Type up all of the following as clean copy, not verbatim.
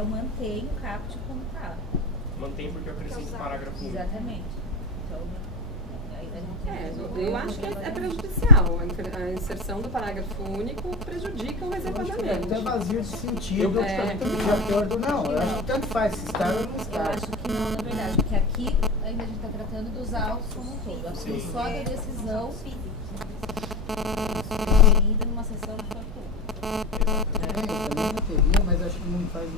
eu mantenho o caput como está. Mantém porque eu acrescento o parágrafo único. Exatamente. Então, eu acho que é prejudicial. A inserção do parágrafo único prejudica o reservadamente. É até vazio de sentido, de acordo, não. Eu acho que tanto faz se está ou não eu está. acho que não, na verdade, porque aqui ainda a gente está tratando dos autos como um todo. Aqui só da decisão sugerida numa sessão de fato. Também não teria, mas acho que não faz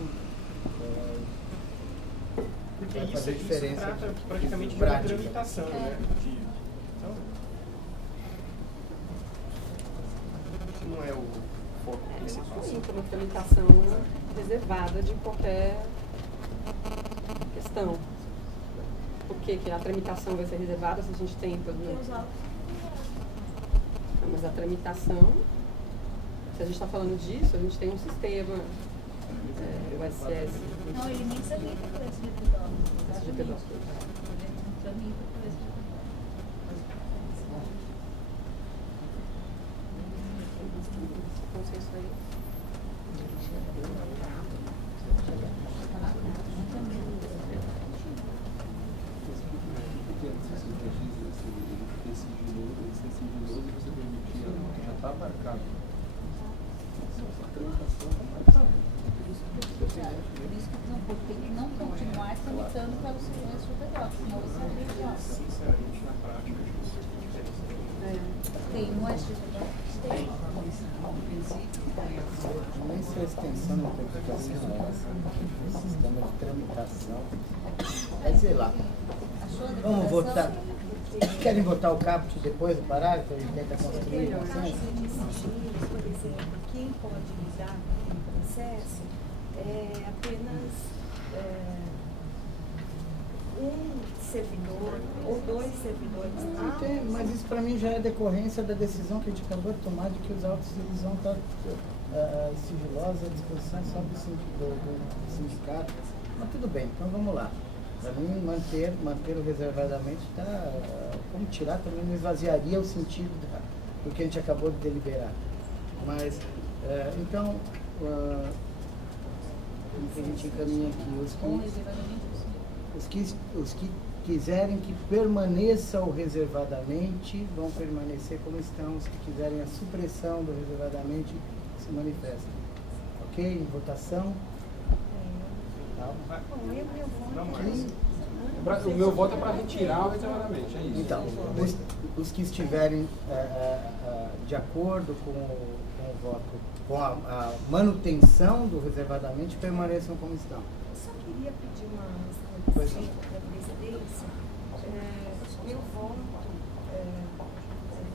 Porque vai fazer isso diferença trata praticamente de prática. uma tramitação, né? Então, isso não é o foco principal. Sim, uma tramitação reservada de qualquer questão. Por que a tramitação vai ser reservada se a gente tem... Não, mas a tramitação, se a gente está falando disso, a gente tem um sistema, o SS. Não, ele nem tramita por esse GPDO. Esse GPDO. Ele não tramita por esse GPDO. Consenso aí. Já está marcado. Por isso que tem que não continuar tramitando pelo silêncio GPDO, senão você abre o jogo. Sinceramente, na prática, isso é diferença. Tem um SGPDO? Tem. Nem se a extensão da interpretação é essa, o sistema de tramitação. Mas sei lá. Vamos votar. Querem votar o caput depois do parágrafo? A gente tenta construir uma Por exemplo, quem pode lidar com o processo é apenas um servidor ou dois servidores. Mas isso para mim já é decorrência da decisão que a gente acabou de tomar de que os autos eles vão estar sigilosos à disposição só do sindicato. Mas tudo bem, então vamos lá. Para mim, manter o reservadamente está. Como tirar também não esvaziaria o sentido do que a gente acabou de deliberar. Mas, então, como que a gente encaminha aqui? Os que quiserem que permaneça o reservadamente vão permanecer como estão. Os que quiserem a supressão do reservadamente se manifestam. Ok? Em votação. O meu voto é para retirar o reservadamente, é isso. Então, os que estiverem de acordo com o voto, com a manutenção do reservadamente, permaneçam como estão. Eu só queria pedir uma esclarecimento para a presidência. Meu voto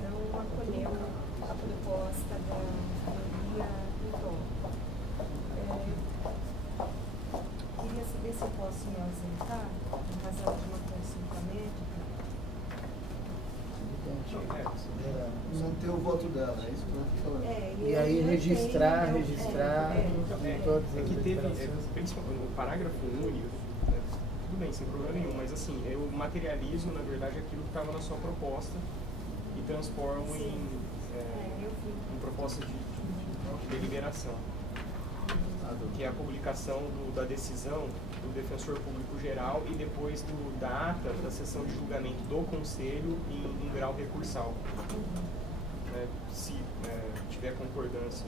não acolheu a proposta da Maria Vitor. Queria saber se eu posso me ausentar, em razão de uma consulta médica. Manter o voto dela, é isso que eu estou falando. E aí registrar em todas as que teve, deliberações. principalmente no parágrafo único, tudo bem, sem problema nenhum, mas assim, eu materializo, na verdade, aquilo que estava na sua proposta e transformo em proposta de deliberação. Que é a publicação da decisão do Defensor Público Geral e depois da ata da sessão de julgamento do Conselho em grau recursal. Se tiver concordância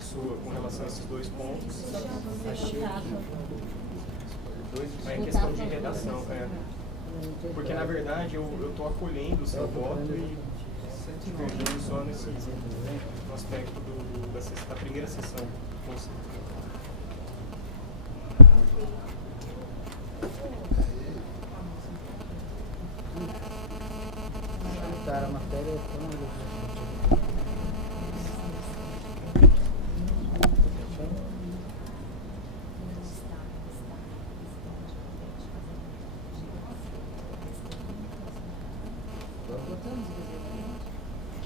sua com relação a esses dois pontos, é questão de redação. Porque, na verdade, eu estou acolhendo o seu voto e divergindo só no aspecto da primeira sessão do Conselho. A matéria é tão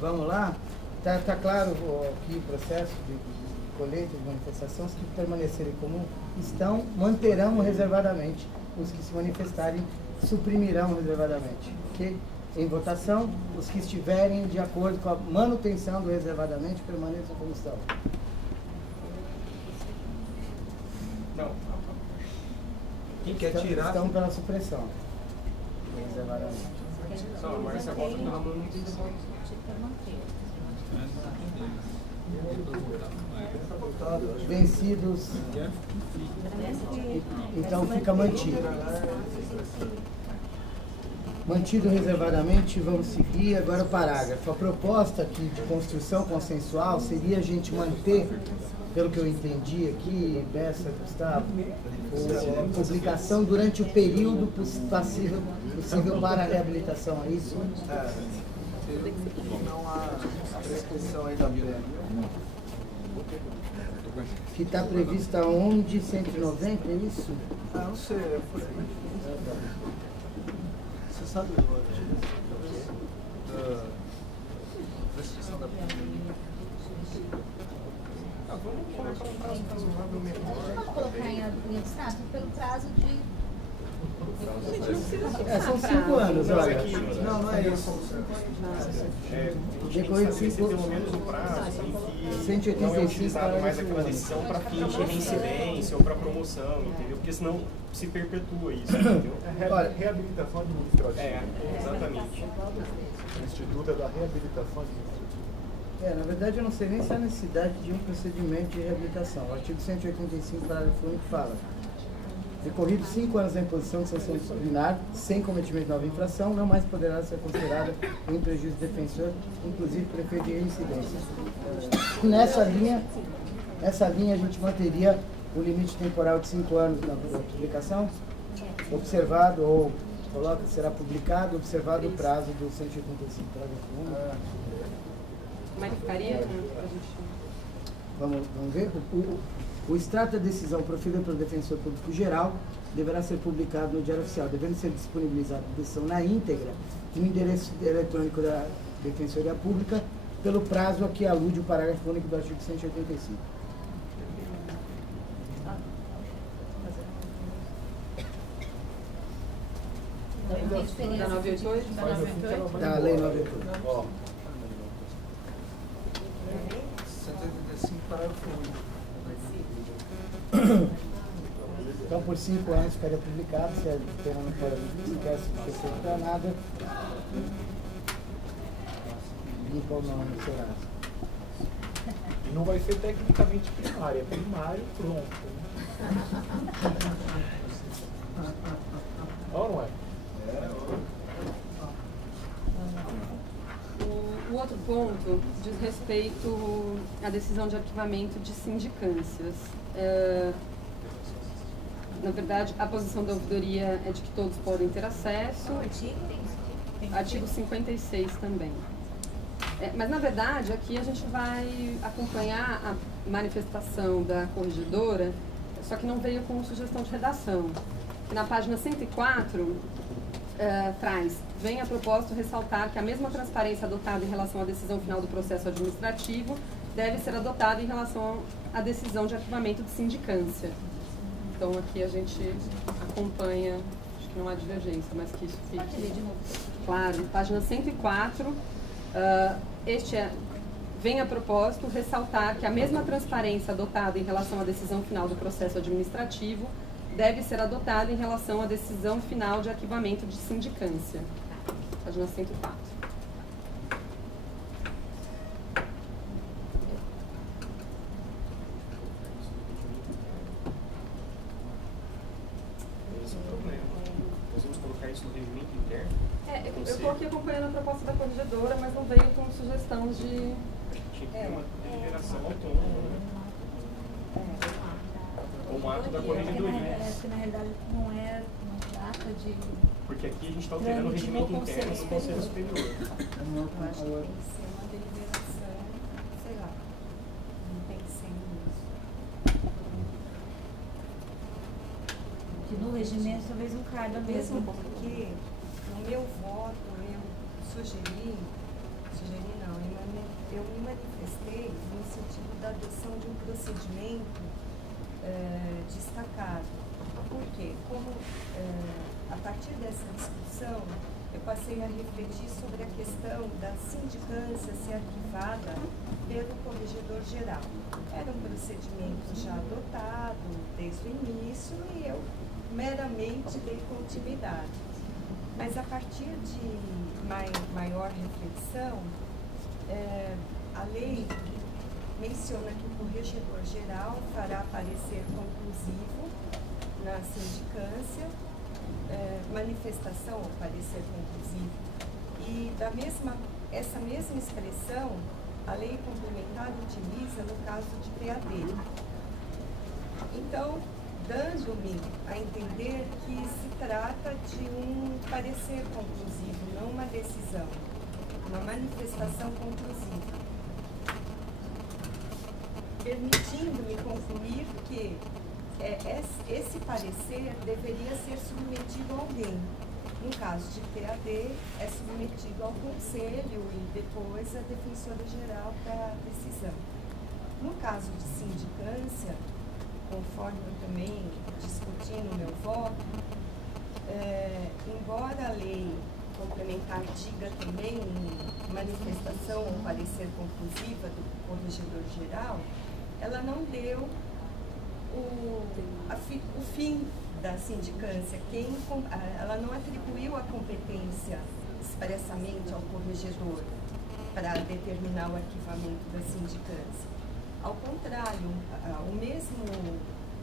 Vamos lá? Tá claro aqui o processo de colheita de manifestação. Os que permanecerem como estão, manterão reservadamente. Os que se manifestarem, suprimirão reservadamente. Ok? Em votação, os que estiverem de acordo com a manutenção do reservadamente, permaneçam como estão. Não. Quem quer tirar... Estão pela supressão. Reservadamente. Não, mas você volta pela manutenção. Vencidos. Então fica mantido. Mantido reservadamente, vamos seguir. Agora o parágrafo. A proposta aqui de construção consensual seria a gente manter, pelo que eu entendi aqui, Bessa, Gustavo, a publicação durante o período possível para a reabilitação, é isso? Não há prescrição aí da pena. Que está prevista onde? 190, é isso? Ah, não sei, é por aí. Você sabe o da prescrição da pena? Vamos colocar um prazo razoável menor. Vamos colocar em abstrato pelo prazo de... São 5 anos, olha. Não, não é isso. Decorrer de 5 pelo menos o prazo em que 185 não é utilizado mais para aquela decisão para fins de reincidência ou para promoção, entendeu? Porque senão se perpetua isso, entendeu? Olha, Reabilitação administrativa. É, exatamente. O Instituto é da reabilitação administrativa. na verdade eu não sei nem se há necessidade de um procedimento de reabilitação. O artigo 185, parágrafo único, fala: decorridos 5 anos da imposição de sanção disciplinar, sem cometimento de nova infração, não mais poderá ser considerada em prejuízo do defensor, inclusive prefeito de reincidência. Nessa linha a gente manteria o limite temporal de 5 anos na publicação, observado, ou coloca, será publicado, observado o prazo do 185, parágrafo 1. Como é que ficaria? Vamos ver? O extrato da decisão proferida pelo defensor público geral deverá ser publicado no Diário Oficial, devendo ser disponibilizada a decisão na íntegra no endereço eletrônico da Defensoria Pública, pelo prazo a que alude o parágrafo único do artigo 185. Da 988? Da Lei 988. Ó, 185, parágrafo único. Então, por 5 anos ficaria publicado, se a pena não for sequer suficiente para nada, limpa ou não será. e não vai ser tecnicamente primário, é primário pronto. Né? Ou não é? O outro ponto diz respeito à decisão de arquivamento de sindicâncias. Na verdade, a posição da ouvidoria é de que todos podem ter acesso. Artigo 56 também. Mas, na verdade, aqui a gente vai acompanhar a manifestação da corregedora, só que não veio com sugestão de redação. Que na página 104 traz: vem a propósito ressaltar que a mesma transparência adotada em relação à decisão final do processo administrativo deve ser adotada em relação à decisão de arquivamento de sindicância. Então, aqui a gente acompanha, acho que não há divergência, mas que isso fique... Pode ler de novo. Claro, página 104, vem a propósito ressaltar que a mesma transparência adotada em relação à decisão final do processo administrativo deve ser adotada em relação à decisão final de arquivamento de sindicância. Página 104. Esse é o problema. Nós vamos colocar isso no regimento interno. Eu estou aqui acompanhando a proposta da corregedora, mas não veio com sugestão de... Tinha que ter uma deliberação autônoma, né? Um ato da corregedoria. Que na realidade não trata de... Porque aqui a gente está alterando o regimento interno do Conselho Superior. Eu acho que tem que ser uma deliberação, sei lá, não pensei nisso. Que no regimento talvez não caiba Mesmo mesmo. porque no meu voto eu sugeri não, eu me manifestei no sentido da adoção de um procedimento destacado. Por quê? Como a partir dessa discussão eu passei a refletir sobre a questão da sindicância ser arquivada pelo corregedor geral. Era um procedimento já adotado desde o meramente de continuidade. Mas a partir de maior reflexão, a lei menciona que o corregedor geral fará parecer conclusivo na sindicância, manifestação ou parecer conclusivo. E essa mesma expressão, a lei complementar utiliza no caso de PAD. Então, dando-me a entender que se trata de um parecer conclusivo, não uma decisão, uma manifestação conclusiva. Permitindo-me concluir que esse parecer deveria ser submetido a alguém. No caso de PAD, é submetido ao conselho e depois à defensora geral para a decisão. No caso de sindicância, conforme eu também discuti no meu voto, embora a lei complementar diga também em manifestação ou parecer conclusiva do corregedor geral, ela não deu o fim da sindicância, ela não atribuiu a competência expressamente ao corregedor para determinar o arquivamento da sindicância. Ao contrário, o mesmo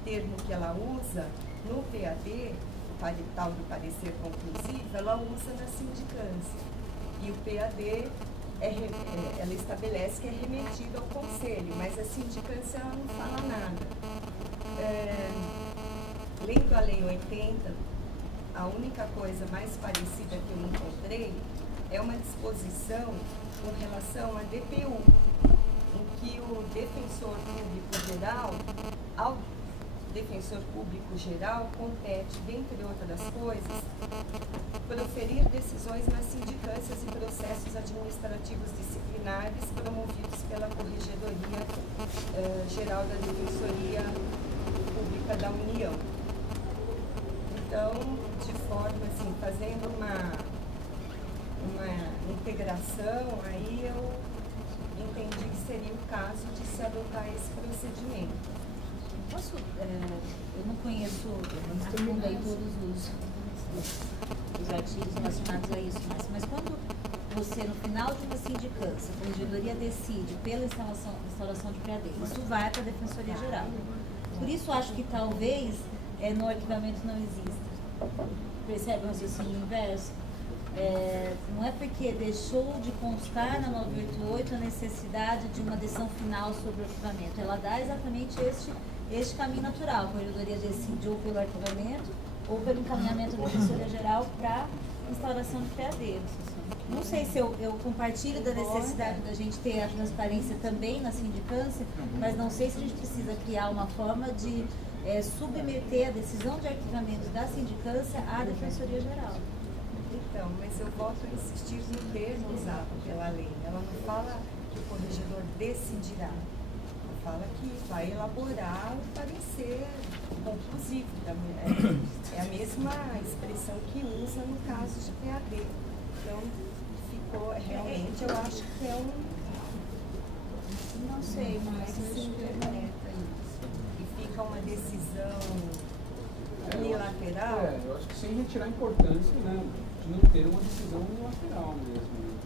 termo que ela usa no PAD, o tal do parecer conclusivo, ela usa na sindicância. E o PAD, ela estabelece que é remetido ao conselho, mas a sindicância ela não fala nada. Lendo a Lei 80, a única coisa mais parecida que eu encontrei é uma disposição com relação à DPU, em que o defensor público geral, ao defensor público geral, compete, dentre outras coisas, proferir decisões nas sindicâncias e processos administrativos disciplinares promovidos pela Corregedoria Geral da Defensoria Pública da União. Então, de forma assim, fazendo uma integração, aí eu entendi que seria o caso de se adotar esse procedimento. Eu não conheço a fundo aí todos os artigos relacionados a isso, mas quando você, no final de uma sindicância, a corregedoria decide pela instauração de PAD, isso vai para a Defensoria Geral. Por isso, acho que talvez no arquivamento não exista. Percebe o raciocínio inverso? Não é porque deixou de constar na 988 a necessidade de uma decisão final sobre o arquivamento. Ela dá exatamente este caminho natural. A corregedoria decide ou pelo arquivamento ou pelo encaminhamento da Defensoria Geral para instauração de PAD. Não sei se eu compartilho da necessidade da gente ter a transparência também na sindicância, mas não sei se a gente precisa criar uma forma de submeter a decisão de arquivamento da sindicância à Defensoria Geral. Então, mas eu volto a insistir no termo usado pela lei. Ela não fala que o corregedor decidirá. Ela fala que vai elaborar o parecer conclusivo. É a mesma expressão que usa no caso de PAD. Então, ficou, realmente, eu acho que é Não sei, mas e fica uma decisão unilateral. Eu acho que sem retirar a importância, né, de não ter uma decisão unilateral mesmo. Né?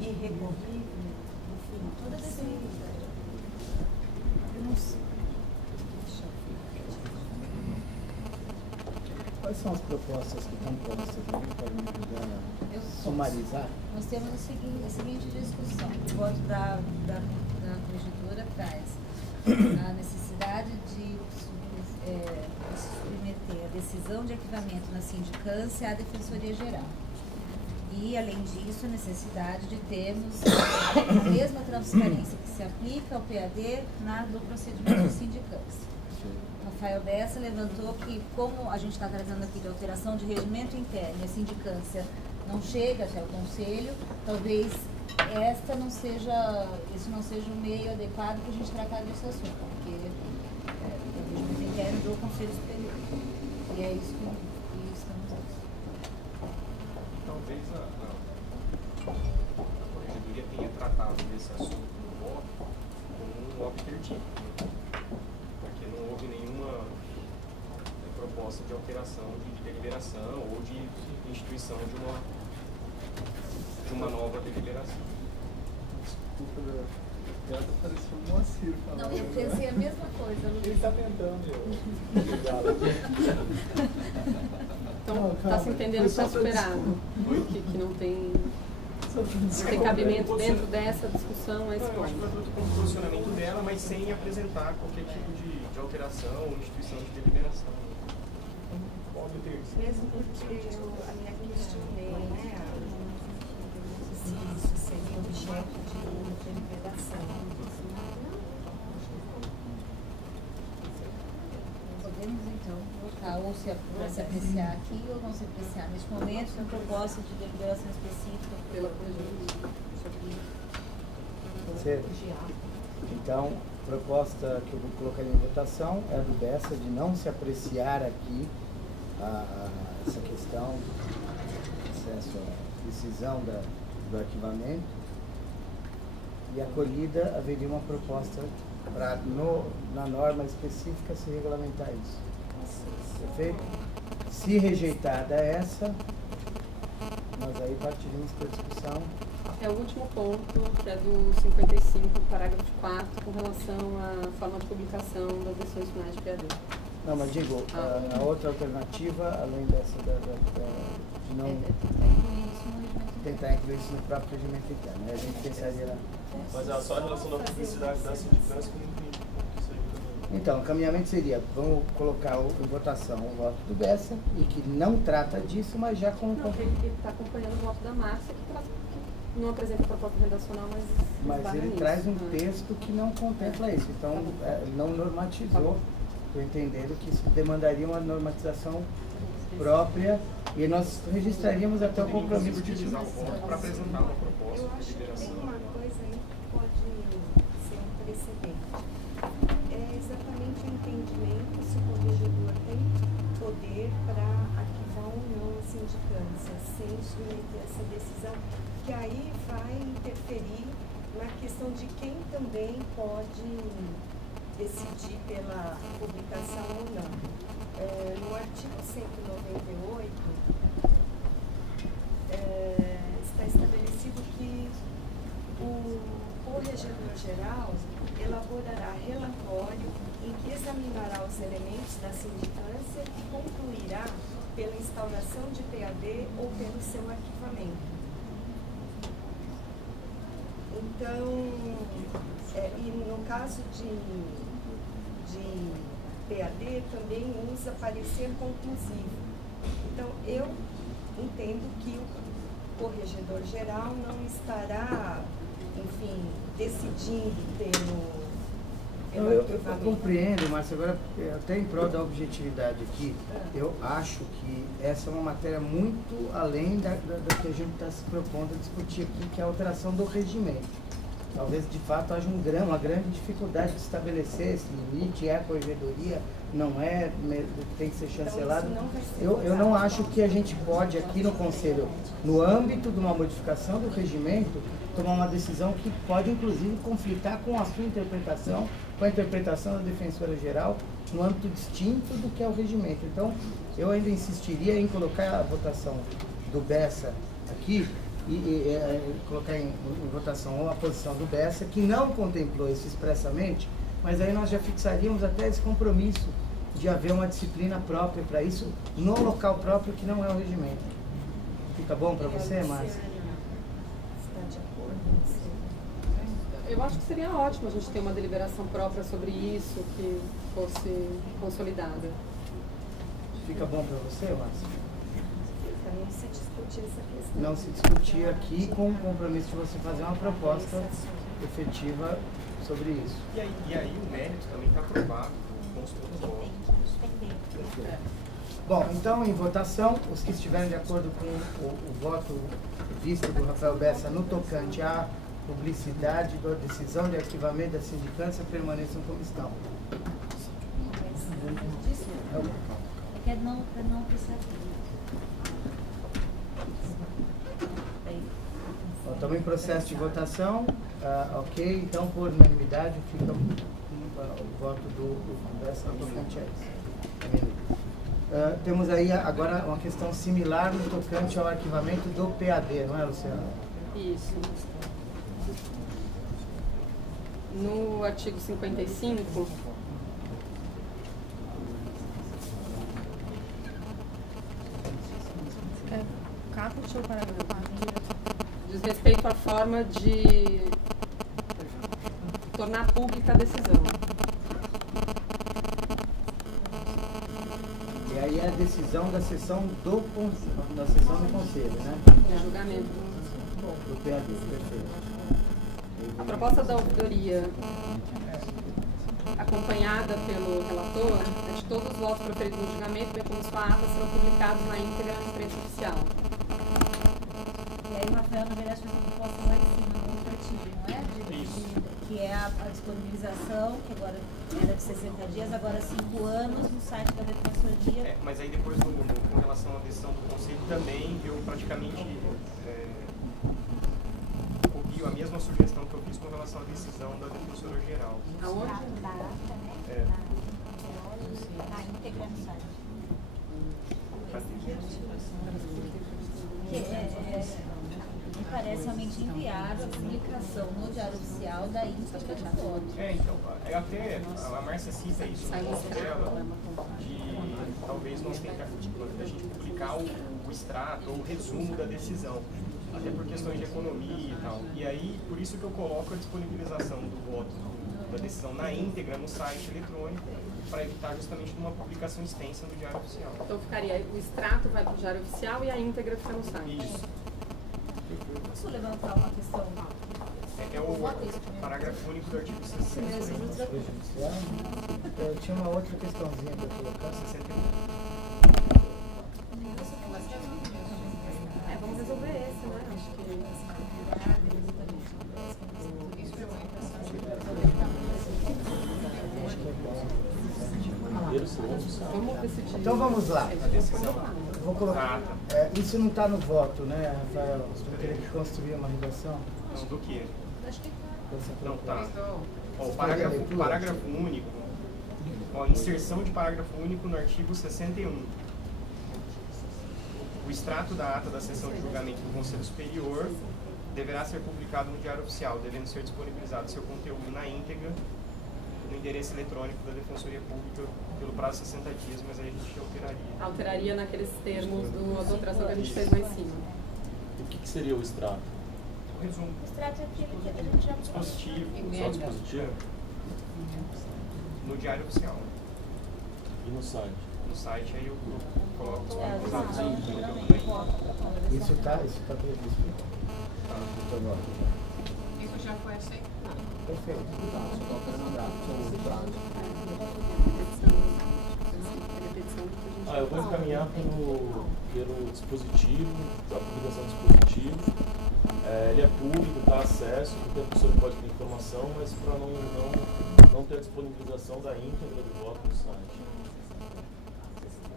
Irrecorrível, enfim, toda decisão. Eu não sei. Quais são as propostas que estão postas aí para me ajudar a sumarizar? Nós temos a seguinte discussão. O voto da corregedora traz a necessidade de submeter a decisão de arquivamento na sindicância à Defensoria Geral. E, além disso, a necessidade de termos a mesma transparência que se aplica ao PAD no procedimento de sindicância. Rafael Bessa levantou que, como a gente está tratando aqui de alteração de regimento interno e a sindicância não chega até o conselho, talvez isso não seja um meio adequado para a gente tratar desse assunto, porque é o regimento interno do Conselho Superior. E é isso que estamos fazendo. Talvez a corregedoria tenha tratado desse assunto no voto como um obter tipo, porque não houve nenhuma proposta proposta de alteração de deliberação ou de instituição de uma nova deliberação. Desculpa, ela pareceu um Moacir falando. Não, eu pensei a mesma coisa. Ele está tentando. Então, está se entendendo, está superado, que não tem cabimento dentro dessa discussão a esse Eu acho que ponto. vai com o posicionamento dela, mas sem apresentar qualquer tipo de alteração ou instituição de deliberação. Pode ter. Mesmo porque eu ainda questionei, né, se isso seria objeto de deliberação. Podemos então votar ou se apreciar aqui ou não se apreciar. Neste momento, tem proposta de deliberação específica pela Corregedoria sobre Certo. Então, proposta que eu vou colocar em votação é a do Bessa de não se apreciar aqui essa questão, acesso à decisão do arquivamento, e acolhida haveria uma proposta para, na norma específica, se regulamentar isso. Perfeito? Se rejeitada essa, nós aí partiríamos para a discussão. É o último ponto, que é do 55, parágrafo 4, com relação à forma de publicação das decisões finais de PAD. Não, mas digo, a outra alternativa, além dessa de não tentar incluir isso no próprio regimento interno, né? A gente pensaria... Mas é só a relação da publicidade da sindicância que não tem. Então, o caminhamento seria, vamos colocar em votação o voto do Bessa, e que não trata disso, mas já com... Não, ele está acompanhando o voto da Márcia, que não apresenta proposta redacional, mas ele nisso, traz um né? texto que não contempla isso, então não normatizou. Estou entendendo que isso demandaria uma normatização própria e nós registraríamos até o compromisso de utilizar o voto para apresentar uma proposta Eu de acho que deliberação. tem uma coisa aí que pode ser um precedente. É exatamente o entendimento se o corregedor tem poder para arquivar ou não a sindicância, sem submeter essa decisão, que aí vai interferir na questão de quem também pode decidir pela publicação ou não. No artigo 198, está estabelecido que o corregedor-geral elaborará relatório em que examinará os elementos da sindicância e concluirá pela instauração de PAD ou pelo seu arquivamento. Então, e no caso de PAD também usa parecer conclusivo. Então, eu entendo que o corregedor geral não estará, enfim, decidindo pelo Eu arquivamento. compreendo, Márcia, agora até em prol da objetividade aqui, eu acho que essa é uma matéria muito além da que a gente está se propondo a discutir aqui, que é a alteração do regimento. Talvez, de fato, haja uma grande dificuldade de estabelecer esse limite, a corregedoria, não é, tem que ser chancelado. Eu não acho que a gente pode aqui no Conselho, no âmbito de uma modificação do regimento, tomar uma decisão que pode, inclusive, conflitar com a sua interpretação, com a interpretação da Defensora Geral, no âmbito distinto do que é o regimento. Então, eu ainda insistiria em colocar a votação do Bessa aqui, e colocar em votação a posição do Bessa, que não contemplou isso expressamente, mas aí nós já fixaríamos até esse compromisso de haver uma disciplina própria para isso, no local próprio que não é o regimento. Fica bom para você, Márcia? Está de acordo? Eu acho que seria ótimo a gente ter uma deliberação própria sobre isso, que fosse consolidada. Fica bom para você, Márcia? Não se discutir essa questão. Não se discutir aqui com o compromisso de você fazer uma proposta efetiva sobre isso. E aí o mérito também está aprovado com os votos. Bom, então em votação, os que estiverem de acordo com o voto visto do Rafael Bessa no tocante à publicidade da decisão de arquivamento da sindicância permaneçam como estão. Quer não precisar. Estamos em processo de votação, ok, então por unanimidade fica o voto do Bessa no tocante a isso. Temos aí agora uma questão similar no tocante ao arquivamento do PAD, não é, Luciana? Isso. No artigo 55, caput ou parágrafo? diz respeito à forma de tornar pública a decisão. E aí é a decisão da sessão do conselho, né? De julgamento. Do PAD, perfeito. A proposta da ouvidoria, acompanhada pelo relator, é de todos os votos proferidos no julgamento, bem como sua ata, serão publicados na íntegra na imprensa oficial. E aí o Rafael, na verdade, faz uma proposta lá em cima, no outro artigo, não é? Que é a disponibilização, que agora era de 60 dias, agora 5 anos, no site da Defensoria. Mas aí depois, com relação à decisão do Conselho, também eu praticamente copio a mesma sugestão que eu fiz com relação à decisão da Defensora Geral. Aonde? Na íntegra no site. Me parece realmente enviável a publicação no Diário Oficial da íntegra de todos. Então, até a Márcia cita isso no ponto dela, de talvez nós tentarmos a gente publicar o extrato ou o resumo da decisão, até por questões de economia e tal. E aí, por isso que eu coloco a disponibilização do voto da decisão na íntegra no site eletrônico, para evitar justamente uma publicação extensa no Diário Oficial. Então ficaria, o extrato vai para o Diário Oficial e a íntegra fica no site. Isso. Posso levantar uma questão? É o parágrafo único do artigo 60. Eu tinha uma outra questãozinha para colocar. 61. Vamos resolver esse, né? Acho que... Vamos decidir. Então vamos lá. Vou colocar. Isso não está no voto, né, Rafael? Você vai ter que construir uma redação? Não, do que? Não, Tá. tá. Ó, o parágrafo único. Ó, inserção de parágrafo único no artigo 61. O extrato da ata da sessão de julgamento do Conselho Superior deverá ser publicado no Diário Oficial, devendo ser disponibilizado seu conteúdo na íntegra no endereço eletrônico da Defensoria Pública pelo prazo de 60 dias, mas aí a gente alteraria. Alteraria naqueles termos da alteração que a gente fez lá em cima. O que seria o extrato? O resumo. O extrato é aquele que a gente já Dispositivo. Só dispositivo? No Diário Oficial. E no site? No site aí eu coloco os dados. Isso está previsto. Isso já foi aceito? Perfeito. Eu vou encaminhar pelo dispositivo, a publicação do dispositivo. Ele é público, dá acesso, qualquer pessoa pode ter informação, mas para não ter a disponibilização da íntegra do voto no site.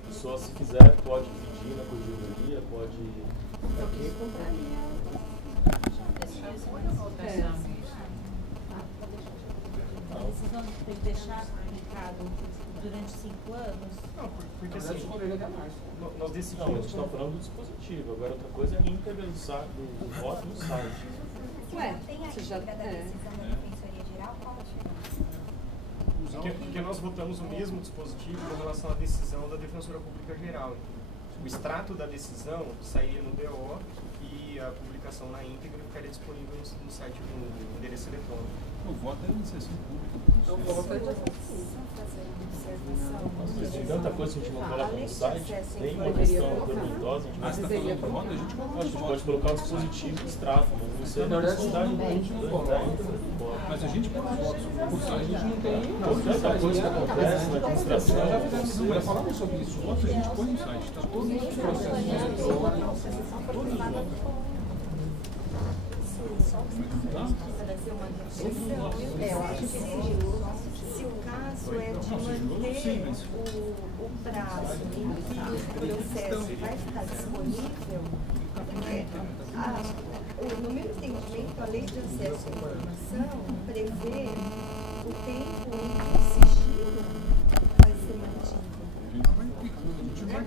A pessoa, se quiser, pode pedir na corregedoria, pode... Eu quis compraria. A decisão de deixar publicado durante 5 anos? Não, porque assim, nós decidimos... Não, a gente está falando do dispositivo, agora outra coisa é a íntegra do voto no site. Ué, tem a você já... íntegra da decisão da Defensoria Geral? Qual a diferença? Porque nós votamos o mesmo dispositivo com relação à decisão da Defensora Pública Geral. O extrato da decisão sairia no DO e a publicação na íntegra ficaria disponível no site, no endereço eletrônico. O voto é iniciação pública. O voto é Mas tem tanta coisa que a gente não coloca no site, tem uma questão perguntosa. Ah, você está falando do voto? A gente A gente pode colocar um dispositivo, extrato, mas não sei a necessidade da íntegra do voto. Mas a gente põe os votos por site, a gente não tem. Tanta coisa que acontece na administração. Já fizemos, já falamos sobre isso. Os votos a gente põe no site. Está todos os processos eletrônicos, todos os votos. Eu acho que se o caso é de manter o prazo em que o processo vai ficar disponível, no meu entendimento, a lei de acesso à informação prevê o tempo em que o sigilo vai ser mantido.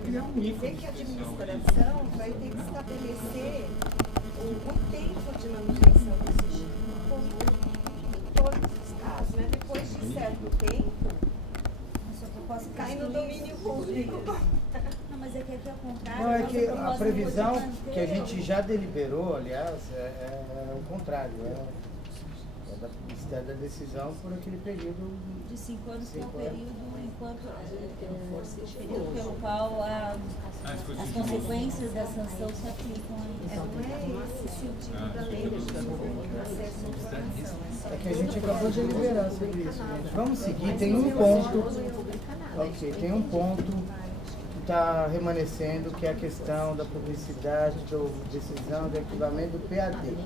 criar um Quer dizer que a administração vai ter que estabelecer o tempo de manutenção do sigilo. Em todos os casos, né? Depois de certo tempo, cai no domínio público. Não, mas é que aqui é o contrário. Não, é que a proposta previsão pode manter que a gente já deliberou, aliás, é o contrário. Da decisão por aquele período de 5 anos, que é o 5 anos. período enquanto o período pelo qual as consequências da sanção se aplicam ainda. Não é esse o tipo da lei do acesso à informação. É que a gente acabou de deliberar sobre isso, gente. Vamos seguir, tem um ponto. Ok, tem um ponto que está remanescendo, que é a questão da publicidade, da decisão de arquivamento do PAD.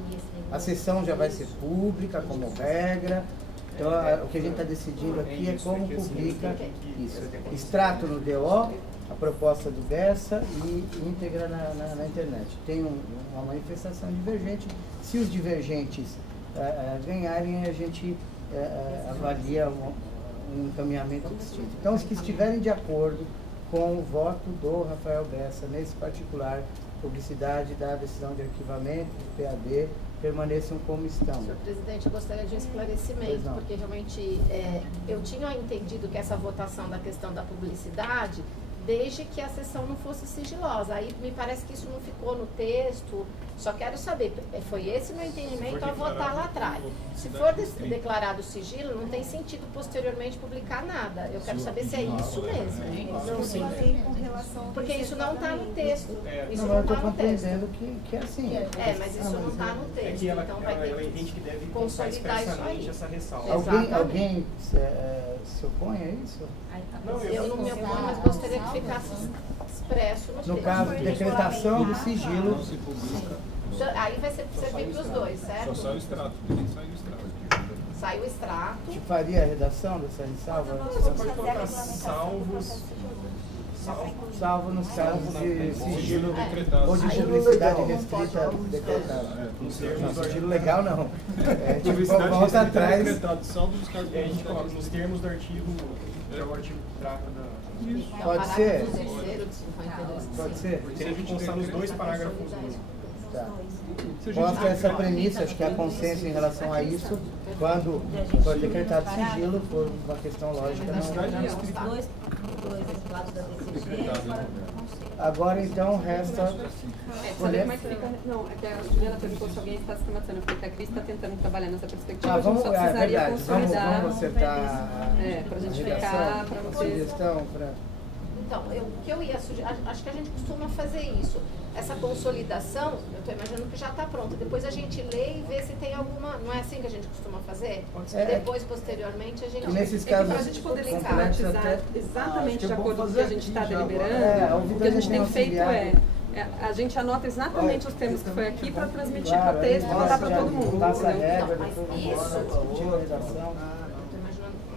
A sessão já vai ser pública, como regra. Então, o que a gente está decidindo aqui é como publica isso. Extrato no DO, a proposta do Bessa e íntegra na internet. Tem uma manifestação divergente. Se os divergentes ganharem, a gente avalia um encaminhamento distinto. Então, os que estiverem de acordo com o voto do Rafael Bessa, nesse particular, publicidade da decisão de arquivamento do PAD, permaneçam como estão. Senhor presidente, eu gostaria de um esclarecimento, porque realmente eu tinha entendido que essa votação da questão da publicidade, desde que a sessão não fosse sigilosa. Aí me parece que isso não ficou no texto. Só quero saber, foi esse meu entendimento ao votar lá atrás. Se for declarado sigilo, não tem sentido posteriormente publicar nada. Eu quero saber se é isso mesmo. Não sei com relação ao porque isso não está no texto. Isso não, eu estou está no texto. compreendendo que é assim. Mas isso não está no texto. É que ela, então vai ter ela entende que deve consolidar isso aí. essa ressalva. Alguém se opõe a isso? Não, eu não me oponho, mas gostaria que ficasse expresso no texto. No caso, decretação do sigilo. Não se publica. Aí vai ser feito os dois, certo? Só sai o extrato, tem que sair o extrato. Sai o extrato. Te faria a redação dessa ressalva? Você pode colocar salvo nos casos de sigilo decretado. ou de publicidade restrita decretada. Não, sigilo legal não. Tipo, volta atrás. Salvo nos casos a gente coloca nos termos do artigo, que é o artigo que trata da... Pode ser? Pode ser? Teria que constar nos dois parágrafos. Tá. Mostra essa premissa, acho que há consenso em relação a isso, quando for decretado sigilo, por uma questão lógica. Agora então resta. Sabe como é que fica? Não, é que a Juliana perguntou se alguém está sistematizando, porque a Cris está tentando trabalhar nessa perspectiva. Vamos, a gente só precisaria consolidar. Vamos acertar para a gente ficar, para você. Sugestão para. Então, o que eu ia sugerir, acho que a gente costuma fazer isso. Essa consolidação, eu estou imaginando que já está pronta. Depois a gente lê e vê se tem alguma. Não é assim que a gente costuma fazer? Depois, posteriormente, a gente. Nesses casos, para a gente poder sistematizar exatamente de acordo com o que a gente está deliberando, o que a gente tem feito a gente anota exatamente os termos que foi aqui para transmitir para o texto e mandar para todo mundo. Passa a regra,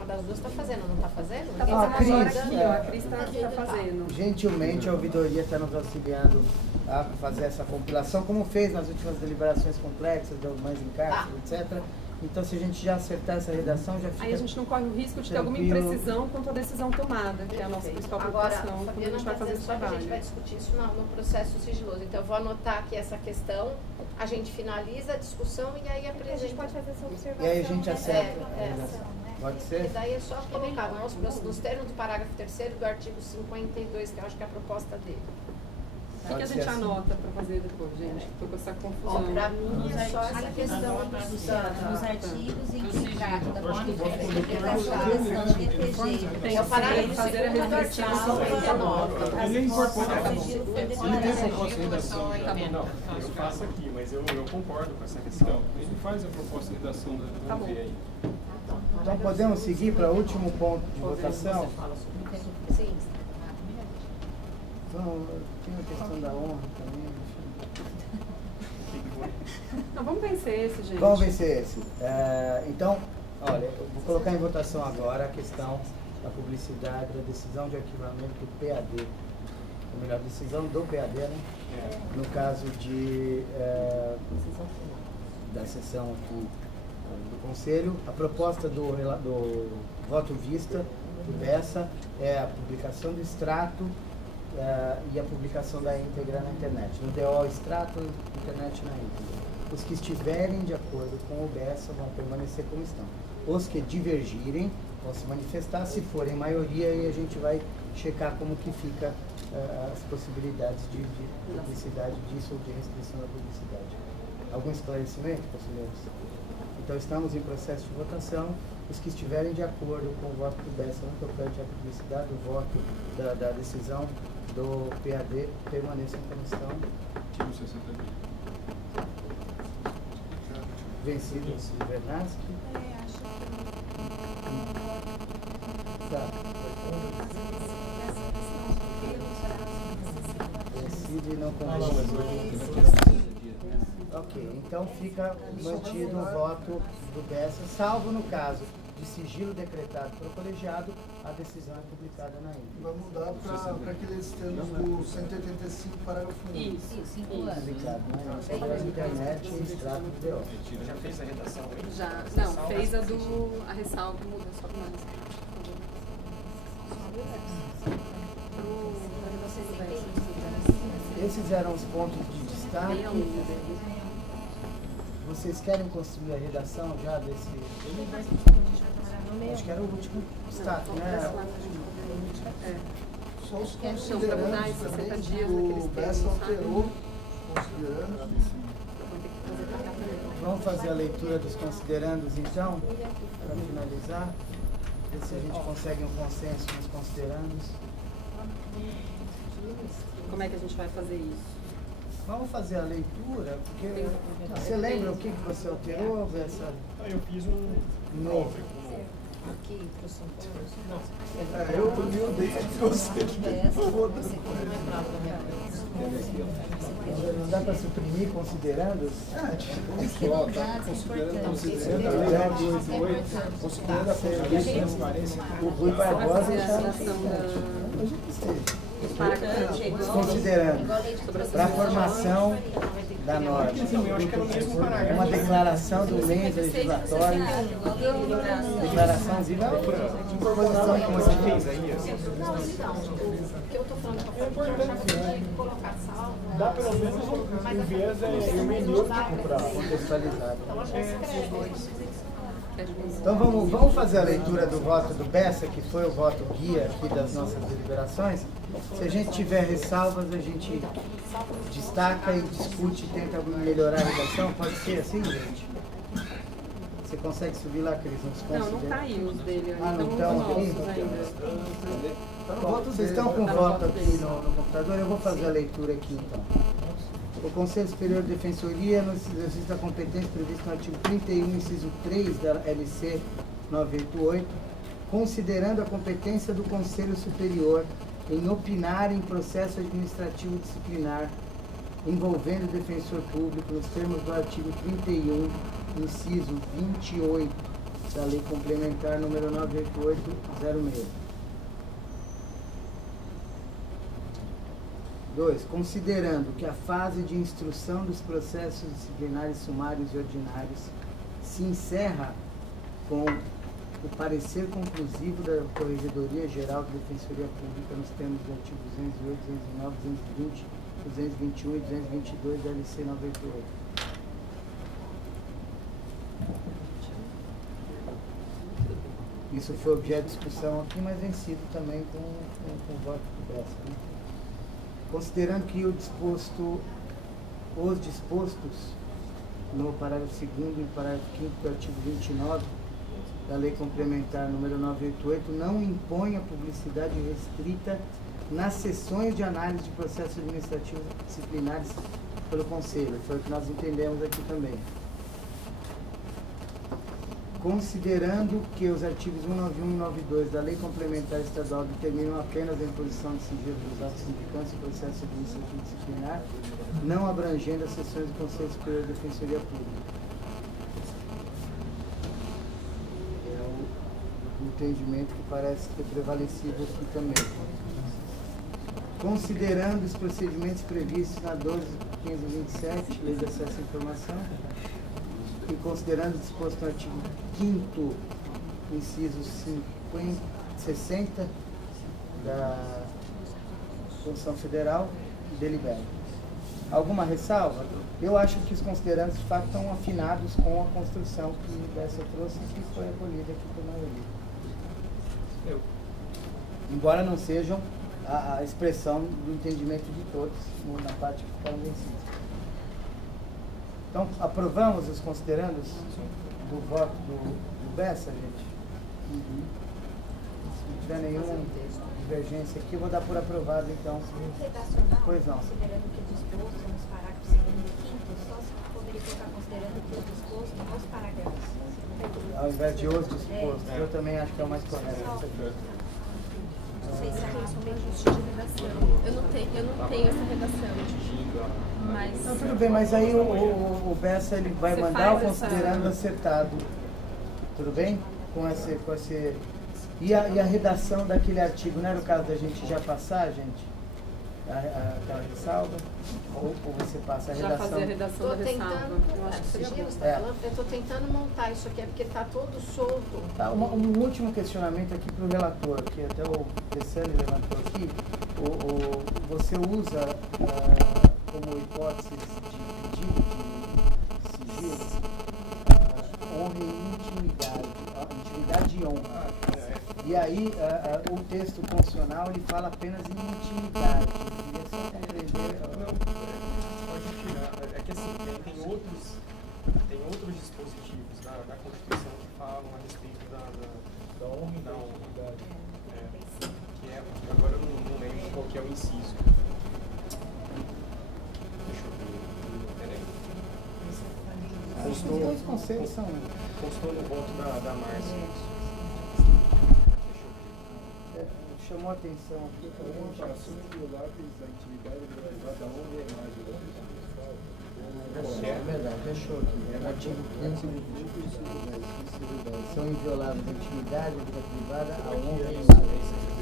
das duas está fazendo, não está fazendo? A Cris está fazendo. Gentilmente, a ouvidoria está nos auxiliando a fazer essa compilação, como fez nas últimas deliberações complexas, das mães em cárcere, etc. Então, se a gente já acertar essa redação, já fica. Aí a gente não corre o risco de ter alguma imprecisão quanto à decisão tomada, que é a nossa principal preocupação quando a gente vai fazer esse trabalho. A gente vai discutir isso no processo sigiloso. Então, eu vou anotar aqui essa questão, a gente finaliza a discussão e aí apresenta. A gente pode fazer essa observação. E aí a gente acerta. Pode ser? E daí é só colocar nos termos do parágrafo 3º do artigo 52, que eu acho que é a proposta dele. O que a gente anota para fazer depois, gente? Estou com essa confusão. Para mim é só essa questão dos artigos em que trata da interpretação da decisão de DPG. Tem o parágrafo fazer a reflexão. Ele é importante. Ele tem proposta de redação. Não, eu faço aqui, mas eu concordo com essa questão. Ele faz a proposta de redação da aí. Então podemos seguir para o último ponto de votação? Sim. Então, tem a questão da honra também. Não, vamos vencer esse, gente. Vamos vencer esse. Então, olha, eu vou colocar em votação agora a questão da publicidade da decisão de arquivamento do PAD. Ou melhor, decisão do PAD, né? No caso da sessão aqui do Conselho, a proposta do voto vista do Bessa é a publicação do extrato e a publicação da íntegra na internet. No DO extrato, internet na íntegra. Os que estiverem de acordo com o Bessa vão permanecer como estão. Os que divergirem vão se manifestar, se forem maioria, e a gente vai checar como que fica as possibilidades de publicidade disso ou de restrição da publicidade. Algum esclarecimento, conselheiros? Então estamos em processo de votação. Os que estiverem de acordo com o voto do Bessa no tocante à publicidade, o voto da decisão do PAD permaneçam como estão. Artigo 60 dias. Vencido Bernarski. Tá. Vencido e não convencido. Ok, então fica mantido o voto do Bessa, salvo no caso de sigilo decretado pelo colegiado, a decisão é publicada na íntegra. Vai mudar para aqueles termos do 185, parágrafo 1. Isso, 5 anos. Publicado na internet e extrato do DO. Já fez a redação aí? Já, não, fez a ressalva, muda só para nós. Esses eram os pontos de destaque. Vocês querem construir a redação já desse? Acho que era o último destaque, né? Só os considerandos também que o Bessa alterou, considerando. Vamos fazer a leitura dos considerandos então, para finalizar. Ver se a gente consegue um consenso nos considerandos. Como é que a gente vai fazer isso? Vamos fazer a leitura, porque você lembra o que você alterou, Bessa? Eu fiz um novo. Aqui para o São Paulo. Eu li o desde que você. Não dá para suprimir considerandos? Considerando a transparência. O Rui Barbosa já considerando para a formação da norma, uma declaração do mês legislatório, declaração de proposição que você fez aí. O que eu estou falando para colocar salvo. Dá pelo menos um viés hermenêutico para contextualizar. Então vamos fazer a leitura do voto do Bessa, que foi o voto guia aqui das nossas deliberações. Se a gente tiver ressalvas, a gente destaca e discute e tenta melhorar a redação. Pode ser assim, gente? Você consegue subir lá, Cris? Não está aí os dele. Ah, não estão aqui? Bom, vocês estão com voto aqui no computador, eu vou fazer a leitura aqui então. O Conselho Superior de Defensoria, no exercício da competência prevista no artigo 31, inciso 3 da LC 988, considerando a competência do Conselho Superior em opinar em processo administrativo disciplinar envolvendo o defensor público nos termos do artigo 31, inciso 28 da Lei Complementar número 98806. 2. Considerando que a fase de instrução dos processos disciplinares sumários e ordinários se encerra com o parecer conclusivo da Corregedoria Geral de Defensoria Pública nos termos do artigo 208, 209, 220, 221 e 222 da LC 988. Isso foi objeto de discussão aqui, mas vencido também com o voto do Bessa, né? Considerando que os dispostos no parágrafo 2º e parágrafo 5º do artigo 29 da Lei Complementar número 988 não impõe a publicidade restrita nas sessões de análise de processos administrativos disciplinares pelo Conselho. Foi o que nós entendemos aqui também. Considerando que os artigos 191 e 192 da Lei Complementar Estadual determinam apenas a imposição de sigilo dos atos sindicantes e processo administrativo disciplinar, não abrangendo as sessões do Conselho Superior de Defensoria Pública. É o entendimento que parece ter prevalecido aqui também. Considerando os procedimentos previstos na 12.527, Lei de Acesso à Informação, e considerando o disposto no artigo 5º, inciso 60 da Constituição Federal e delibera. Alguma ressalva? Eu acho que os considerandos, de fato, estão afinados com a construção que Bessa trouxe e que foi acolhida aqui por maioria. Embora não sejam a expressão do entendimento de todos na parte que foram vencidos. Então, aprovamos os considerandos do voto do Bessa, gente? Se não tiver nenhuma divergência aqui, eu vou dar por aprovado, então. Pois não. Considerando que o disposto nos parágrafos 2º e 5º, só se poderia colocar considerando que o disposto nos parágrafos. Ao invés de os dispostos, eu também acho que é o mais correto. Vocês acham bem justo de redação. Eu não tenho essa redação. Mas... Não, tudo bem, mas aí o Bessa ele vai mandar o considerando acertado. Tudo bem? Com esse... E a redação daquele artigo, não era o caso da gente já passar, gente? Aquela ressalva? Ou você passa a redação? Já fazer a redação da ressalva. Eu estou tentando montar isso aqui, é porque está todo solto. Tá, um último questionamento aqui para o relator, que até o Dessani levantou aqui. Você usa como hipótese de pedido de sigilo honra e intimidade e honra. E aí, o texto constitucional, ele fala apenas em intimidade. Eu queria só compreender... Não, pode tirar. É que assim, tem outros dispositivos da Constituição que falam a respeito da honra e da intimidade. Que é, agora eu não lembro qual que é o inciso. Deixa eu ver. Peraí. Os dois conceitos são... Constou no voto da Márcia. Chamou a atenção aqui para a comparação de pilares da intimidade da honra e imagem. É verdade, deixou aqui. É o artigo 525 e 10. São invioláveis a intimidade, a vida privada, a honra e a imagem.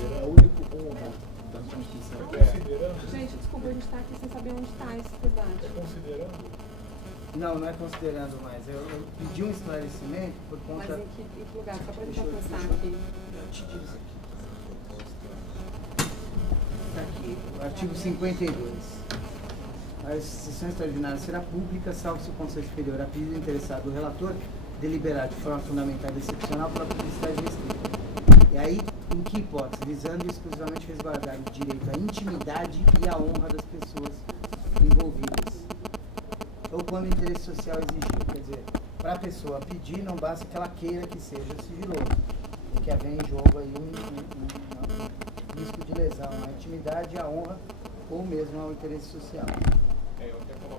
É o único honra da Constituição. Gente, desculpa, a gente está aqui sem saber onde está esse debate. Considerando? Não é considerando mais. Eu pedi um esclarecimento por conta... Mas em que lugar? Só para a gente alcançar aqui. Eu te diz aqui. Aqui, o artigo 52. A sessão extraordinária será pública, salvo se o Conselho Superior, a pedido interessado do relator, deliberar de forma fundamentada e excepcional pela publicidade restrita. E aí, em que hipótese? Visando exclusivamente resguardar o direito à intimidade e à honra das pessoas envolvidas. Ou quando o interesse social exigir. Quer dizer, para a pessoa pedir, não basta que ela queira que seja sigiloso. Porque haver em jogo aí um risco de lesão à intimidade, à honra ou mesmo ao interesse social.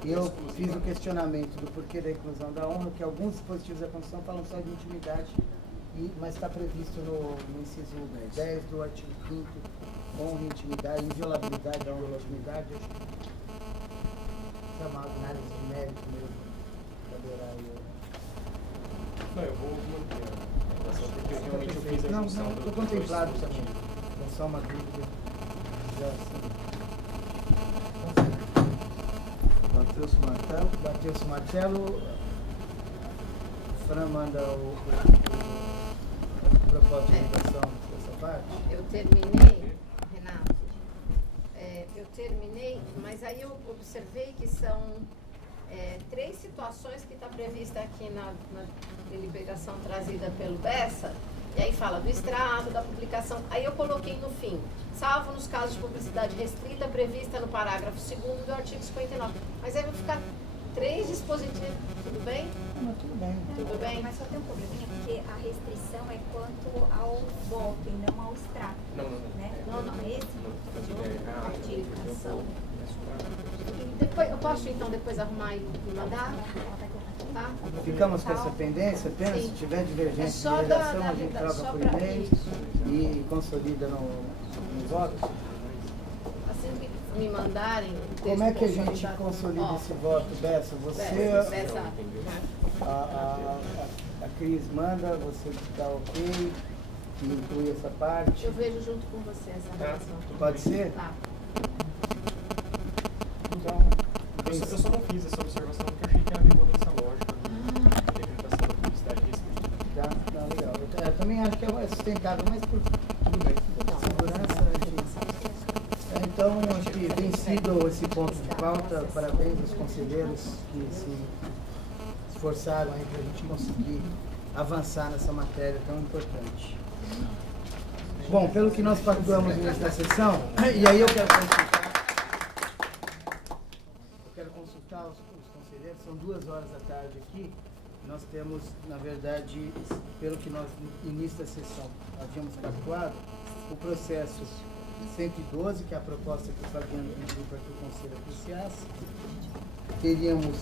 E eu fiz o questionamento do porquê da inclusão da honra, que alguns dispositivos da Constituição falam só de intimidade, mas está previsto no inciso 10 do artigo 5º, honra e intimidade, inviolabilidade da honra e intimidade, chamado análise de mérito mesmo. Não, eu vou manter a redação, porque realmente eu fiz a junção. Não, estou contemplado também. Só uma dúvida. Já bateu-se o martelo. Bateu-se o martelo. Fran manda o propósito de redação dessa parte. Eu terminei, Renato. Eu terminei, mas aí eu observei que são 3 situações que está prevista aqui na deliberação trazida pelo Bessa. E aí fala do extrato, da publicação. Aí eu coloquei no fim, salvo nos casos de publicidade restrita prevista no parágrafo 2º do artigo 59. Mas aí vai ficar 3 dispositivos. Tudo bem? Não, tudo bem. Tudo bem? Mas só tem um probleminha, porque a restrição é quanto ao voto e não ao extrato. Não. Né? Não. Esse Notificação. Depois, eu posso então depois arrumar e mandar? Tá? Ficamos com essa pendência, apenas se tiver divergência de redação, a gente troca por e-mail e consolida no voto. Assim que me mandarem o texto. Como é que a gente consolida esse voto, Bessa? Você, a Cris manda, você dá ok, inclui essa parte. Eu vejo junto com você essa redação. Pode ser? Tá. Então, eu só não fiz essa observação porque eu achei que era violência lógica a decretação da publicidade restrita. Tá legal. Eu também acho que é sustentável, mas por tudo bem. Segurança, a gente então, acho que vencido esse ponto de pauta, parabéns aos conselheiros que se esforçaram aí para a gente conseguir avançar nessa matéria tão importante. Bom, pelo que nós pactuamos nesta sessão, e aí eu quero consultar os conselheiros, são 2 horas da tarde aqui, nós temos, na verdade, pelo que nós, no início da sessão, havíamos pactuado, o processo 112, que é a proposta que o Fabiano pediu para que o Conselho apreciasse. Teríamos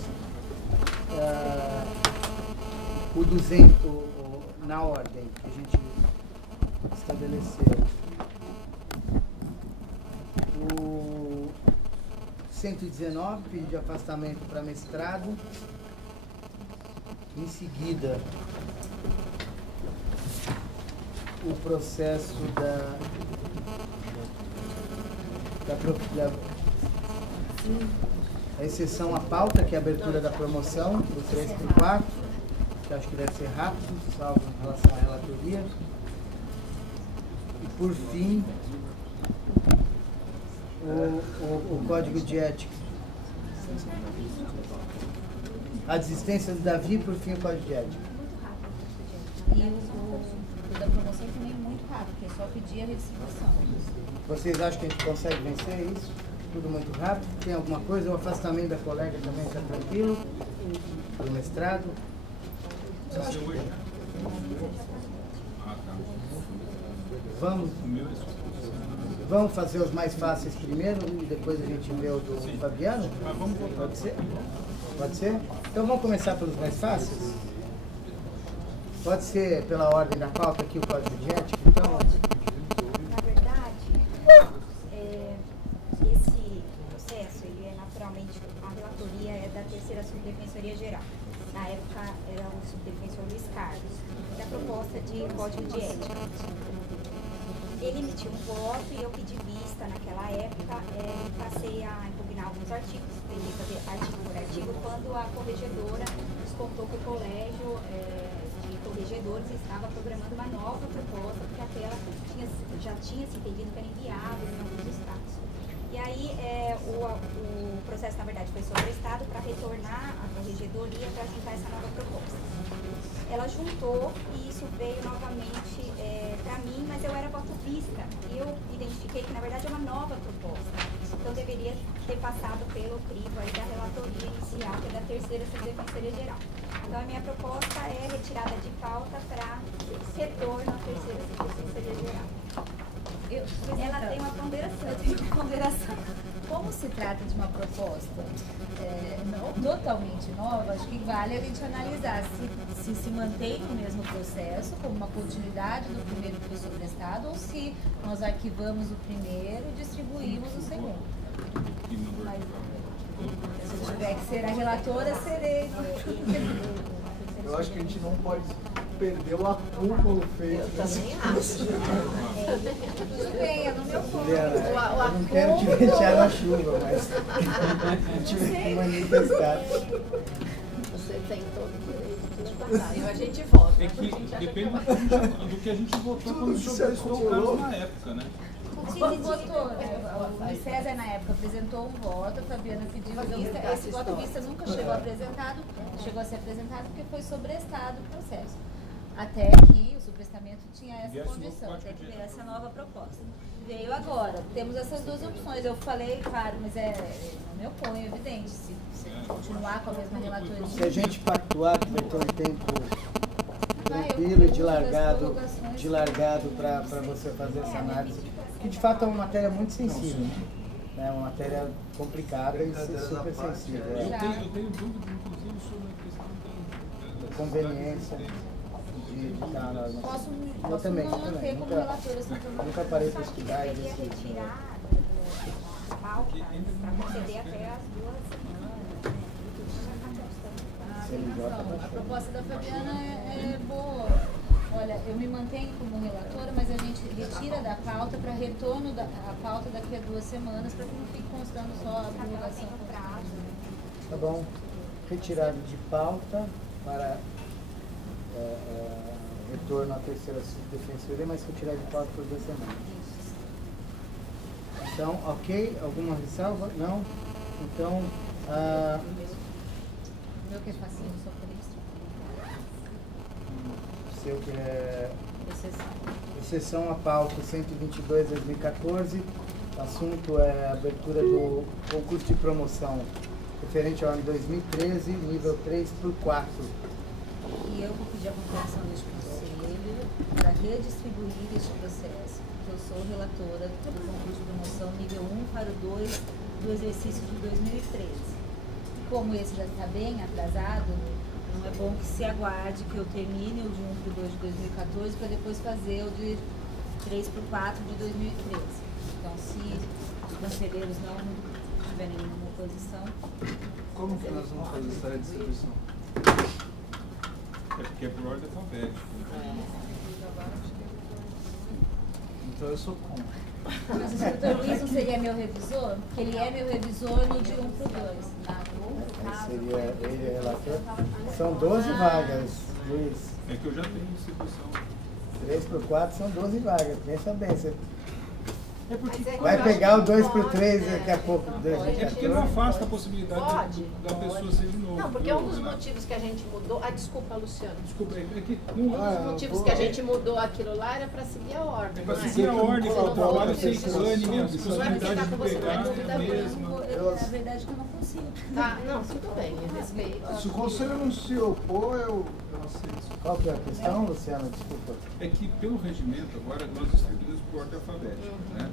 o 200, na ordem que a gente estabeleceu, o 119, pedido de afastamento para mestrado. Em seguida, o processo da exceção à pauta, que é a abertura da promoção, do 3/4, que acho que deve ser rápido, salvo em relação à relatoria. E, por fim, o Código de Ética. A desistência do Davi, por fim, o Código de Ética. E o da promoção também é muito rápido, porque é só pedir a redistribuição. Vocês acham que a gente consegue vencer isso? Tudo muito rápido? Tem alguma coisa? O afastamento da colega também está tranquilo? Do mestrado? Vamos fazer os mais fáceis primeiro e depois a gente vê o do Fabiano? Pode ser? Pode ser? Então vamos começar pelos mais fáceis? Pode ser pela ordem da pauta aqui o Código de Ética, então? Na verdade, esse processo, ele é naturalmente, a relatoria é da 3ª Subdefensoria Geral. Na época era o subdefensor Luiz Carlos, da proposta de Código de Ética. Ele emitiu um voto e eu pedi vista naquela época, passei a impugnar alguns artigos, tentei fazer artigo por artigo, quando a corregedora nos contou que o colégio de corregedores estava programando uma nova proposta, porque aquela já tinha se entendido que era inviável em alguns estados. E aí o processo, na verdade, foi sobrestado para retornar à corregedoria para juntar essa nova proposta. Ela juntou e isso veio novamente para mim, mas eu era voto vista. E eu identifiquei que, na verdade, é uma nova proposta. Então, deveria ter passado pelo crivo aí da relatoria inicial, que é da 3ª Subdefensoria Geral. Então, a minha proposta é retirada de pauta para retorno à 3ª Subdefensoria Geral. Ela tem uma ponderação. Eu tenho uma ponderação. Como se trata de uma proposta totalmente nova, acho que vale a gente analisar se mantém o mesmo processo, como uma continuidade do primeiro que foi sobrestado, ou se nós arquivamos o primeiro e distribuímos o segundo. Mas, se eu tiver que ser a relatora, serei. Eu acho que a gente não pode perder o acúmulo feito. Eu também acho. Tudo bem, é no meu ponto. Eu não quero te deixar na chuva, mas eu tive que manifestar. Você tem todo o direito de passar. E a gente vota. É que depende do que a gente votou quando sobrestou o caso na época, né? Votou, o César na época apresentou um voto, a Fabiana pediu vista, esse voto vista nunca chegou a ser apresentado porque foi sobrestado o processo. Até que o sobrestamento tinha essa condição, até que veio essa nova proposta. Veio agora, temos essas 2 opções, eu falei, claro, mas no meu ponho, evidente, se continuar com a mesma relatoria. Se a gente pactuar que vai ter um tempo tranquilo e de largado para você fazer essa análise, que de fato é uma matéria muito sensível, é uma matéria complicada e super sensível. Eu tenho dúvida, inclusive, sobre a questão da conveniência de estar na norma. Eu também. Nunca parei para estudar e decidir. Retirar a pauta para conceder até as 2 semanas. A proposta da Fabiana é boa. Olha, eu me mantenho como relatora, mas a gente retira da pauta para retorno da pauta daqui a 2 semanas, para que não fique constando só a prorrogação. Tá bom. Retirado de pauta para retorno à 3ª Subdefensoria, mas retirado de pauta por 2 semanas. Então, ok? Alguma ressalva? Não? Então, Meu que é facinho, só por isso. Seu que é... Exceção à pauta 122/2014. Assunto é abertura do concurso de promoção referente ao ano 2013, nível 3/4. E eu vou pedir a compreensão deste conselho para redistribuir este processo, porque eu sou relatora do concurso de promoção nível 1 para o 2 do exercício de 2013. Como esse já está bem atrasado, não é bom que se aguarde que eu termine o de 1 para o 2 de 2014 para depois fazer o de 3/4 de 2013. Então, se os conselheiros não tiverem nenhuma oposição... Como que nós vamos fazer essa redistribuição? É porque é por ordem alfabética. Então eu sou contra. Mas o doutor Luiz não seria meu revisor? Porque ele é meu revisor no de 1 para o 2. Tá? Seria ele relator? São 12 vagas, Luiz. É que eu já tenho distribuição. 3/4 são 12 vagas, pensa bem. Você É porque vai pegar o 2/3 daqui a pouco. É porque não afasta a possibilidade da pessoa ser de novo. Não, porque um dos motivos que a gente mudou... desculpa, Luciano. Desculpa, é que Um dos motivos que a gente mudou aquilo lá era para seguir a ordem. É para seguir a ordem, para o trabalho ser exame, a possibilidade de pegar mesmo. Na verdade, eu não consigo. Tá, não, tudo bem, eu respeito. Se o conselho não se opor, eu aceito. Qual que é a questão, Luciano? Desculpa. É que pelo regimento agora nós distribuímos por ordem alfabética, né?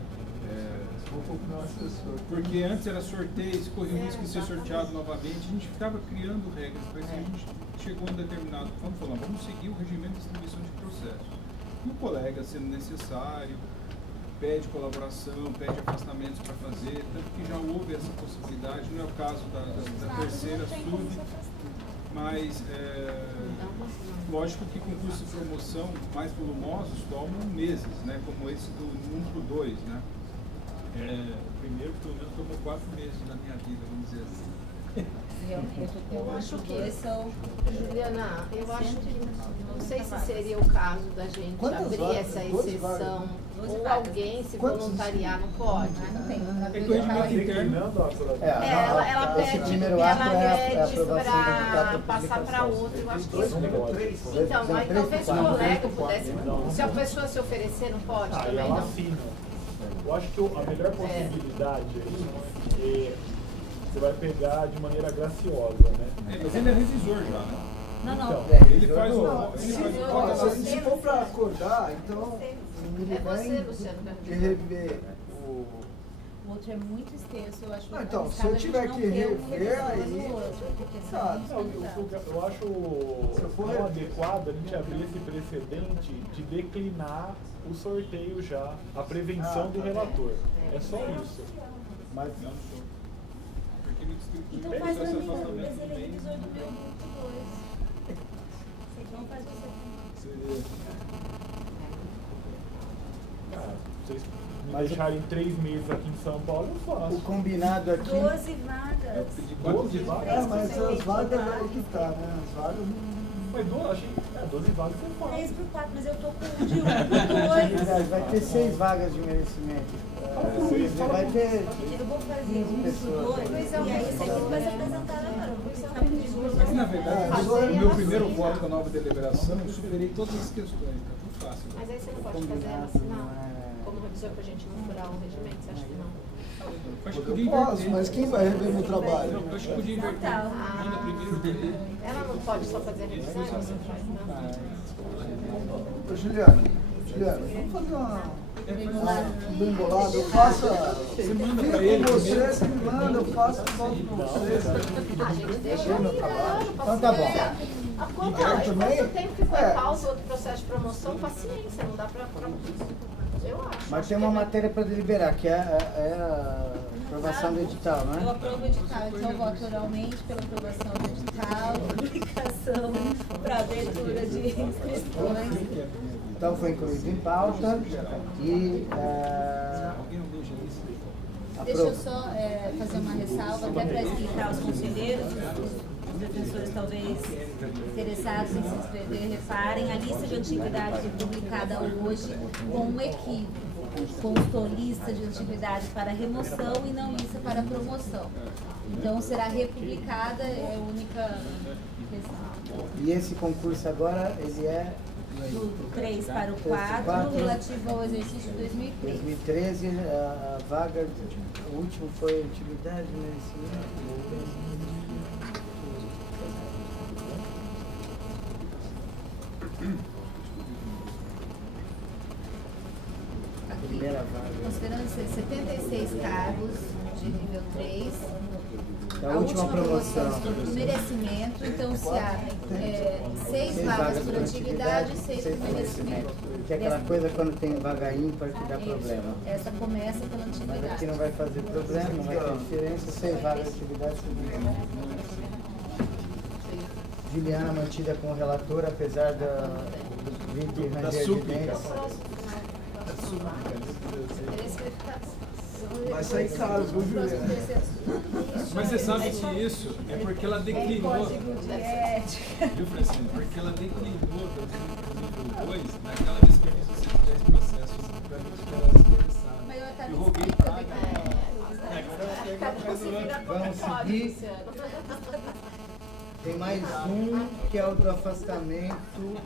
Porque antes era sorteio, se corria o risco de ser sorteado novamente, a gente ficava criando regras, para que a gente chegou a um determinado ponto falando, vamos seguir o regimento de distribuição de processo. E o colega, sendo necessário, pede colaboração, pede afastamentos para fazer, tanto que já houve essa possibilidade, não é o caso da terceira sub, mas lógico que concursos de promoção mais volumosos tomam meses, né, como esse do 1 para o 2, né? O primeiro, pelo menos, tomou 4 meses da minha vida, vamos dizer assim. Eu acho que são, Juliana, eu acho que não sei se seria o caso da gente abrir essa exceção ou alguém se voluntariar, não pode? É que o regimento interno. Ela pede para passar para outro, eu acho que isso. Então, aí talvez o colega pudesse, se a pessoa se oferecer, não pode também, não? Eu acho que a melhor possibilidade aí é que você vai pegar de maneira graciosa, né? Mas ele é revisor já, né? Não. Ele faz o... Se for para acordar, então... É você, Luciano, de rever o outro é muito extenso, eu acho. Então, se eu tiver que rever, aí... Eu acho não adequado a gente abrir esse precedente de declinar o sorteio já, a prevenção do relator. É só isso. Mas então faz pra mim, mas ele é revisor do meu grupo 2. Então faz você. Vocês me deixarem 3 meses aqui em São Paulo, eu faço. O combinado aqui... 12 vagas. 12 vagas? Mas as vagas aí que tá, né? As vagas não... Mas 12 vagas você faz. 3/4, mas eu tô com de 1 para 2. Vai ter 6 vagas de merecimento. Vai ter... Eu vou fazer 1 para 2 e aí esse aqui vai ser apresentado agora. Mas na verdade, no meu primeiro voto da nova deliberação, eu superei todas as questões, tá tudo fácil. Mas aí você não pode fazer ela assinar como revisor pra gente não furar o regimento, você acha que não? Acho que eu posso, mas quem vai rever meu trabalho? Não, acho que podia inverter. Ela não pode só fazer a revisão e você faz, não? Ô, Juliana, vamos fazer bem bolado, eu faço você manda pra ele, você me manda, eu faço volto com você. A gente deixa no trabalho. Então tá bom. Quanto tempo que foi pausa outro processo de promoção, paciência, não dá pra eu acho. Mas tem uma matéria para deliberar, que é a aprovação do edital, né? Eu aprovo o edital, então eu voto oralmente pela aprovação do edital, publicação para abertura de inscrições. Então foi incluído em pauta e... Deixa eu só fazer uma ressalva, até para explicar aos conselheiros, os defensores talvez interessados em se inscrever, reparem, a lista de antiguidade foi publicada hoje com um equívoco. constou lista de atividades para remoção e não lista para promoção. Então será republicada, é a única questão. E esse concurso agora, ele é Do 3 para o 4, relativo ao exercício de 2013. 2013, a vaga, o último foi atividade, Aqui, primeira vaga. considerando 76 cargos de nível 3, A última promoção por merecimento, então se abrem 6 vagas por antiguidade e 6 por merecimento. Que é aquela coisa quando tem vaga ímpar que dá problema. Essa começa pela Mas antiguidade. aqui não vai fazer problema, não vai ter diferença, 6 vagas de atividade. Juliana mantida como relatora, apesar do vídeo Da ranger de súplica. dentes. Vai sair caro, viu, Juliana? Mas você sabe que isso é porque ela declinou. Código de ética. Viu, Francine? Porque ela declinou do nível 2 naquela vez que eu fiz os 10 processos pra gente que ela se interessava. Mas eu Eu roguei praga. Vamos seguir. Tem mais um que é o do afastamento.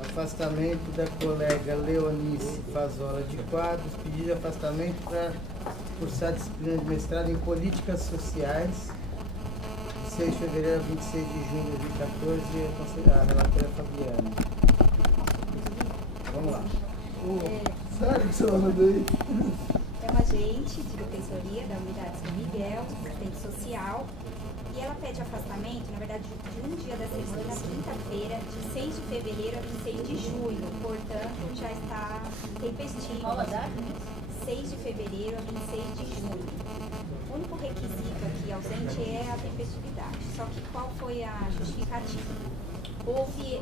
Afastamento da colega Leonice Fazola de Quadros, pedido de afastamento para cursar disciplina de mestrado em Políticas Sociais, de 6 de fevereiro a 26 de junho de 2014, a relatora Fabiana. Vamos lá. Sério que você mandou aí? É uma agente de defensoria da unidade São Miguel, assistente social, e ela pede afastamento, na verdade, de um dia da semana, quinta-feira, de 6 de fevereiro a 26 de junho, portanto, já está tempestivo. Qual a data? 6 de fevereiro a 26 de junho. O único requisito aqui ausente é a tempestividade, só que qual foi a justificativa? Houve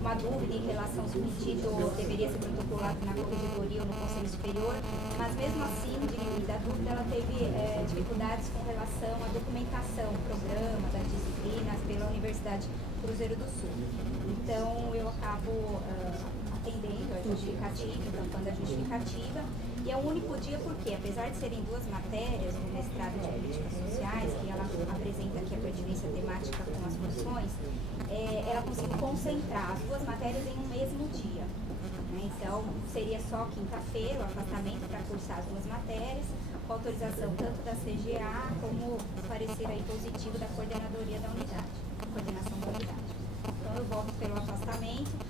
uma dúvida em relação se o pedido deveria ser protocolado na corregedoria ou no Conselho Superior, mas mesmo assim, diante da dúvida, ela teve dificuldades com relação à documentação, programa das disciplinas pela Universidade Cruzeiro do Sul. Então, eu acabo atendendo a justificativa, tampando a justificativa, e é o único dia porque, apesar de serem 2 matérias no mestrado de Políticas Sociais, que ela apresenta aqui a pertinência temática com as funções, ela conseguiu concentrar as 2 matérias em um mesmo dia. Né? Então, seria só quinta-feira o afastamento para cursar as 2 matérias, com autorização tanto da CGA como o parecer aí positivo da coordenadoria da unidade, coordenação da unidade. Então, eu voto pelo afastamento.